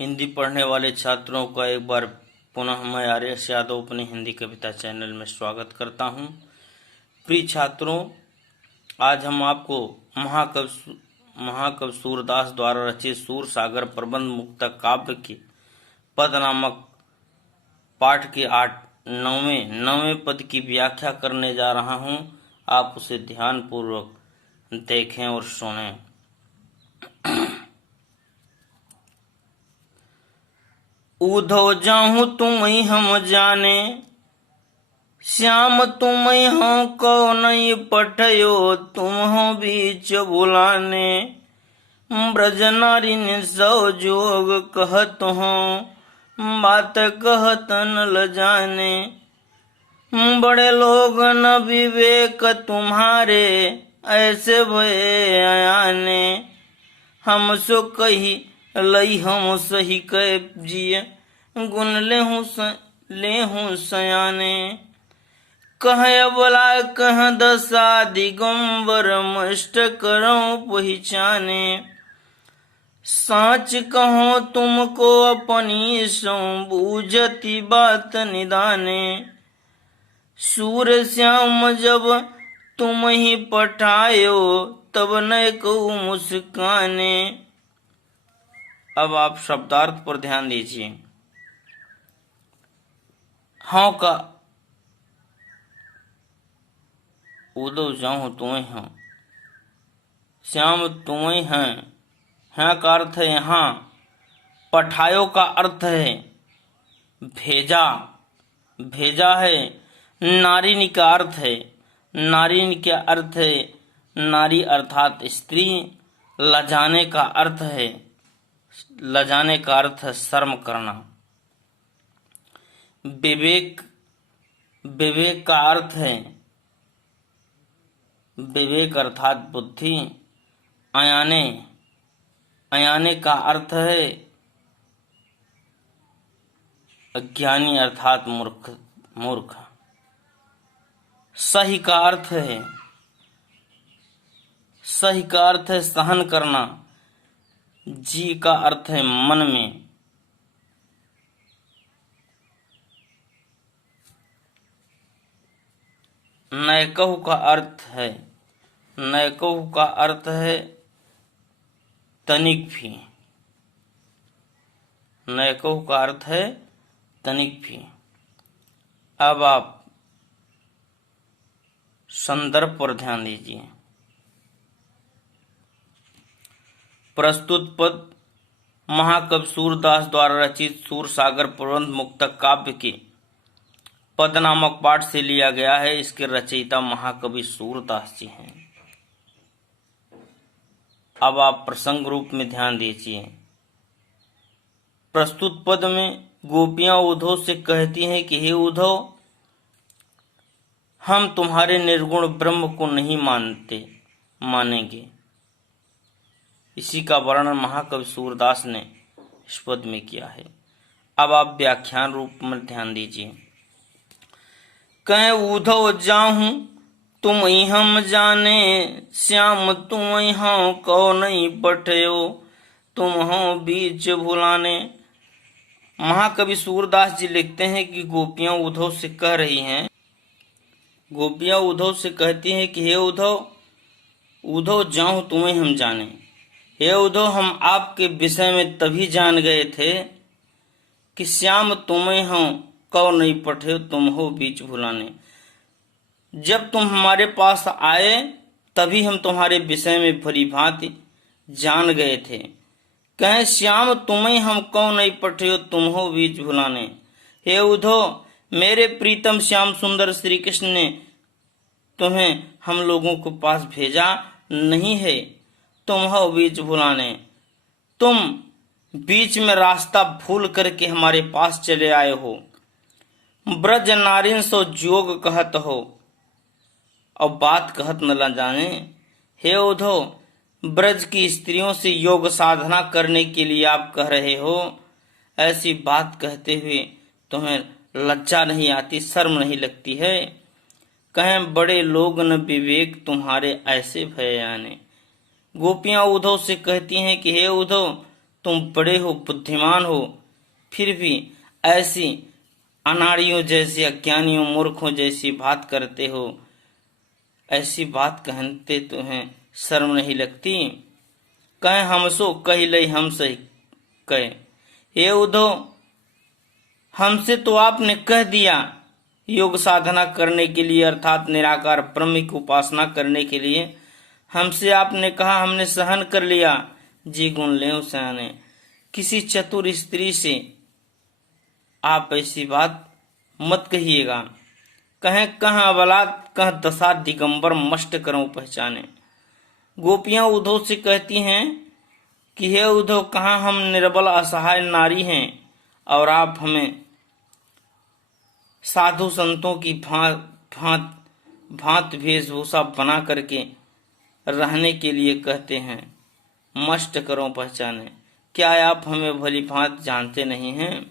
हिंदी पढ़ने वाले छात्रों का एक बार पुनः मैं आर्यस यादव अपने हिंदी कविता चैनल में स्वागत करता हूं। प्रिय छात्रों, आज हम आपको महाकवि सूरदास द्वारा रचित सूर सागर प्रबंध मुक्तक काव्य के पद नामक पाठ के 9वें पद की व्याख्या करने जा रहा हूं। आप उसे ध्यानपूर्वक देखें और सुनें। उधो जाहूं तुम हम जाने, श्याम तुम हो को नहीं पठयो, तुम हो बीच बुलाने। ब्रज नारी ने सौ जोग कहत हो, बात कहत न ल जाने। बड़े लोग न विवेक तुम्हारे, ऐसे भये अयाने। हम सो कही लई हम सही कह जिय, गुण ले हूँ सयाने। कह अबला कह दशा दिगंबर, मष्ट करो पहचाने। साच कहो तुमको अपनी सो, बूझती बात निदाने। सूर श्याम जब तुम ही पठायो, तब न को मुस्काने। अब आप शब्दार्थ पर ध्यान दीजिए। हाँ का उदो जाऊं तुम्हें हाँ, श्याम तुम्हें हैं। हाँ का अर्थ है यहाँ, पठायो का अर्थ है भेजा, भेजा है। नारिनी का अर्थ है, नारिनी का अर्थ है नारी अर्थात स्त्री। लजाने का अर्थ है, लजाने का अर्थ है शर्म करना। विवेक, विवेक का अर्थ है विवेक अर्थात बुद्धि। अयाने, अयाने का अर्थ है अज्ञानी अर्थात मूर्ख। सही का अर्थ है, सही का अर्थ है सहन करना। जी का अर्थ है मन में। नैकहु का अर्थ है, नैकहु का अर्थ है तनिक भी। नैकहु का अर्थ है तनिक भी। अब आप संदर्भ पर ध्यान दीजिए। प्रस्तुत पद महाकवि सूरदास द्वारा रचित सूर सागर प्रबंध मुक्तक काव्य के पद नामक पाठ से लिया गया है। इसके रचयिता महाकवि सूरदास जी हैं। अब आप प्रसंग रूप में ध्यान दीजिए। प्रस्तुत पद में गोपियां उद्धव से कहती हैं कि हे उद्धव, हम तुम्हारे निर्गुण ब्रह्म को नहीं मानेंगे। इसी का वर्णन महाकवि सूरदास ने इस पद में किया है। अब आप व्याख्यान रूप में ध्यान दीजिए। कह उद्धव जाहूं तुम हम जाने, श्याम तुम यहाँ को नहीं पठयो, तुम हो बीच भुलाने। महाकवि सूरदास जी लिखते हैं कि गोपियां उद्धव से कह रही हैं, गोपियां उद्धव से कहती हैं कि हे उद्धव, उद्धव जाऊं तुम्हें हम जाने। हे उद्धव, हम आपके विषय में तभी जान गए थे कि श्याम तुम्हें हो कौ नहीं पठे, तुम हो बीच भुलाने। जब तुम हमारे पास आए तभी हम तुम्हारे विषय में भली भांति जान गए थे। कहें श्याम तुम्हें हम कौ नहीं पठे, तुम हो बीच भुलाने। हे उद्धव, मेरे प्रीतम श्याम सुंदर श्री कृष्ण ने तुम्हें हम लोगों को पास भेजा नहीं है, तुम हो बीच भुलाने। तुम बीच में रास्ता भूल करके हमारे पास चले आए हो। ब्रज नारिन सो जोग कहत हो, और बात कहत न जाने। हे उद्धव, ब्रज की स्त्रियों से योग साधना करने के लिए आप कह रहे हो। ऐसी बात कहते हुए तुम्हें लज्जा नहीं आती, शर्म नहीं लगती है। कहें बड़े लोग न विवेक तुम्हारे, ऐसे भयाने। गोपियां उद्धव से कहती हैं कि हे उद्धव, तुम बड़े हो, बुद्धिमान हो, फिर भी ऐसी अनाड़ियों जैसी, अज्ञानियों, मूर्खों जैसी बात करते हो। ऐसी बात कहते तो हैं, शर्म नहीं लगती? कहे हमसो कही लई हम सही कहे। हे उद्धव, हमसे तो आपने कह दिया, योग साधना करने के लिए अर्थात निराकार ब्रह्म की उपासना करने के लिए हमसे आपने कहा, हमने सहन कर लिया। जी गुण ले सयाने। किसी चतुर स्त्री से आप ऐसी बात मत कहिएगा। कहें कह अबलात कह दशा दिगंबर मष्ट करो पहचाने। गोपियां उद्धव से कहती हैं कि हे उद्धव, कहाँ हम निर्बल असहाय नारी हैं और आप हमें साधु संतों की भांत वेशभूषा बना करके रहने के लिए कहते हैं। मष्ट करो पहचाने। क्या आप हमें भली भांत जानते नहीं हैं?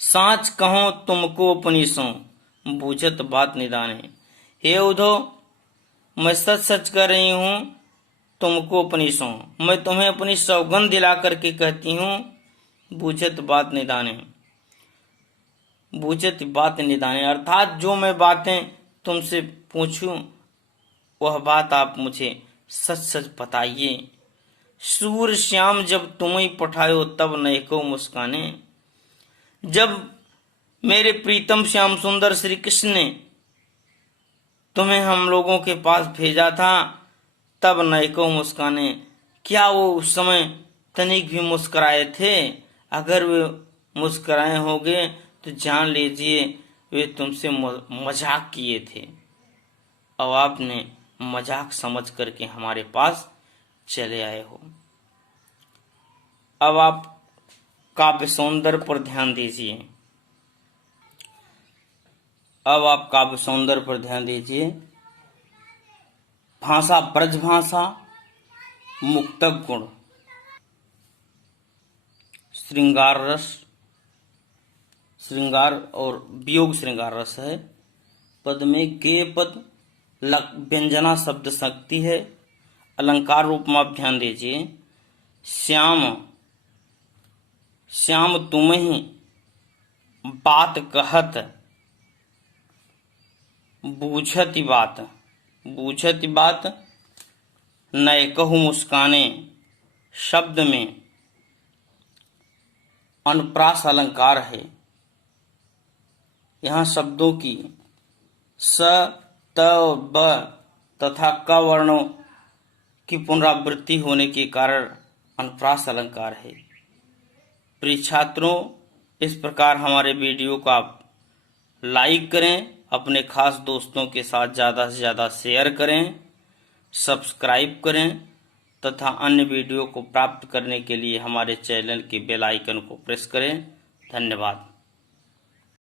साच कहो तुमको अपनी सो बूझत बात निदाने। हे उद्धव, मैं सच सच कह रही हूं तुमको अपनी सो। मैं तुम्हें अपनी सौगंध दिला करके कहती हूं, बूझत बात निदाने। बूझत बात निदाने अर्थात जो मैं बातें तुमसे पूछूं वह बात आप मुझे सच सच बताइए। सूर श्याम जब तुम ही पठायो तब नयको मुस्काने। जब मेरे प्रीतम श्याम सुंदर श्री कृष्ण ने तुम्हें हम लोगों के पास भेजा था तब नयको मुस्काने। क्या वो उस समय तनिक भी मुस्कुराए थे? अगर वे मुस्कुराए होंगे तो जान लीजिए वे तुमसे मजाक किए थे। अब आपने मजाक समझ करके हमारे पास चले आए हो। अब आप काव्य सौंदर्य पर ध्यान दीजिए। अब आप काव्य सौंदर्य पर ध्यान दीजिए। भाषा ब्रज भाषा, मुक्तक गुण, श्रृंगार रस, श्रृंगार और वियोग श्रृंगार रस है। पद में गेय पद व्यंजना शब्द शक्ति है। अलंकार रूप में आप ध्यान दीजिए। श्याम श्याम तुम ही बात कहत बूझती बात, बूझती बात नय कहूँ मुस्काने। शब्द में अनुप्रास अलंकार है। यहाँ शब्दों की स, त, ब तथा क वर्णों की पुनरावृत्ति होने के कारण अनुप्रास अलंकार है। प्रिय छात्रों, इस प्रकार हमारे वीडियो को आप लाइक करें, अपने खास दोस्तों के साथ ज़्यादा से ज़्यादा शेयर करें, सब्सक्राइब करें तथा अन्य वीडियो को प्राप्त करने के लिए हमारे चैनल के बेल आइकन को प्रेस करें। धन्यवाद।